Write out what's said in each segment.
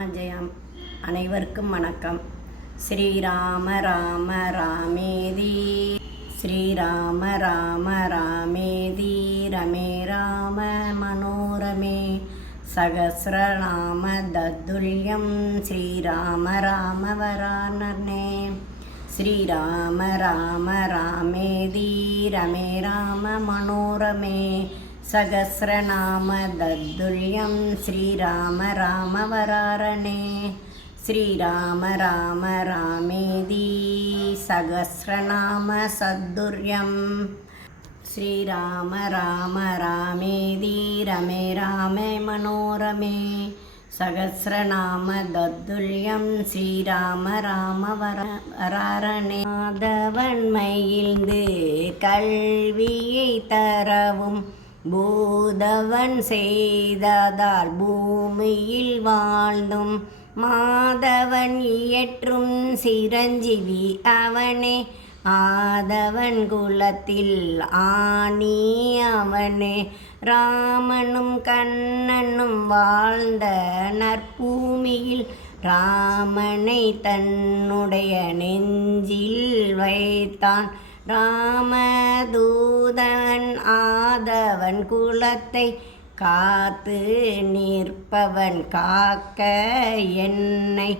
ஜெயம். அனைவருக்கும் வணக்கம். ஸ்ரீராம ராம ராமேதி ஸ்ரீராம ராம ராமேதி ரமே ராம மனோரமே சகஸ்ரநாம தத்துல்யம் ஸ்ரீராம ராம வரானர்ணே ஸ்ரீராம ராம ராமேதி ரமே ராம மனோரமே சகஸ்ரநாம தத்துல்யம் ஸ்ரீராம ராம வராரணே ஸ்ரீராம ராம ராமேதி சகஸ்ரநாம சத்துல்யம் ஸ்ரீராம ராம ராமேதி ரமே ராமே மனோரமே சகஸ்ரநாம தத்துல்யம் ஸ்ரீராம ராம வராரணே மாதவன் மகிழ்ந்து கல்வியை தரவும் பூதவன் செய்ததால் பூமியில் வாழ்ந்தும் மாதவன் இயற்றும் சிரஞ்சீவி அவனே ஆதவன் குலத்தில் ஆணி அவனே ராமனும் கண்ணனும் வாழ்ந்த நற்பூமியில் ராமனை தன்னுடைய நெஞ்சில் வைத்தான் ராமதூதன் ஆதவன் குலத்தை காத்து நிற்பவன் காக்க என்னை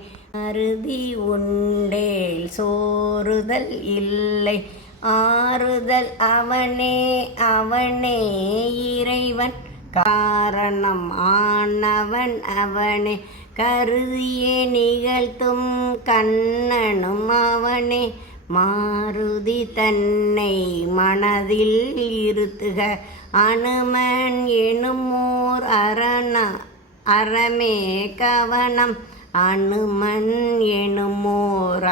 அறுதி உண்டேல் சோறுதல் இல்லை ஆறுதல் அவனே அவனே இறைவன் காரணம் ஆனவன் அவனே கருதியே நிகழ்த்தும் கண்ணனும் அவனே மாருதி தன்னை மனதில் இருத்துக அனுமன் எனுமோர் அறமே கவனம் அனுமன் எனுமோர்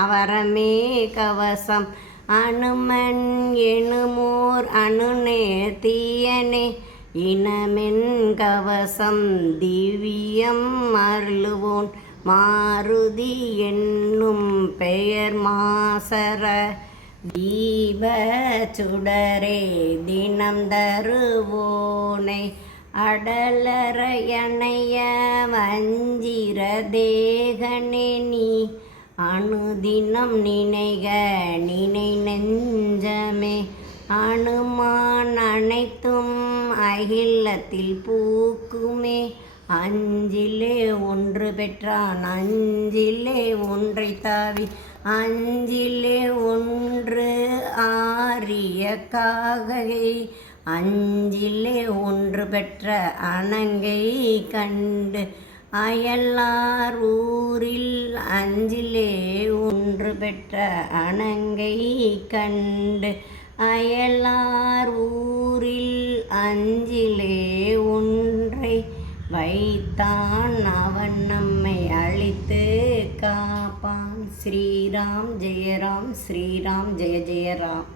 அவரமே கவசம் அனுமன் எனுமோர் அணுனே தீயனே இனமென் கவசம் திவ்யம் அருளுவோன் மாருதி என்னும் பெயர் மாசர தீப சுடரே தினம் தருவோனை அடலரையணைய வஞ்சிர தேகனே நீ அணுதினம் நினைக நினை நெஞ்சமே அனுமான் அனைத்தும் அகிலத்தில் பூக்குமே அஞ்சிலே ஒன்று பெற்றான் அஞ்சிலே ஒன்றை தாவி அஞ்சிலே ஒன்று ஆரிய காகை அஞ்சிலே ஒன்று பெற்ற அணங்கை கண்டு அயலார் ஊரில் அஞ்சிலே ஒன்று பெற்ற அணங்கை கண்டு அயலார் ஊரில் அஞ்சிலே ஒன்றை வைத்தான் அவன் நம்மை அழித்து காப்பான். ஸ்ரீராம் ஜெயராம் ஸ்ரீராம் ஜெய ஜெயராம்.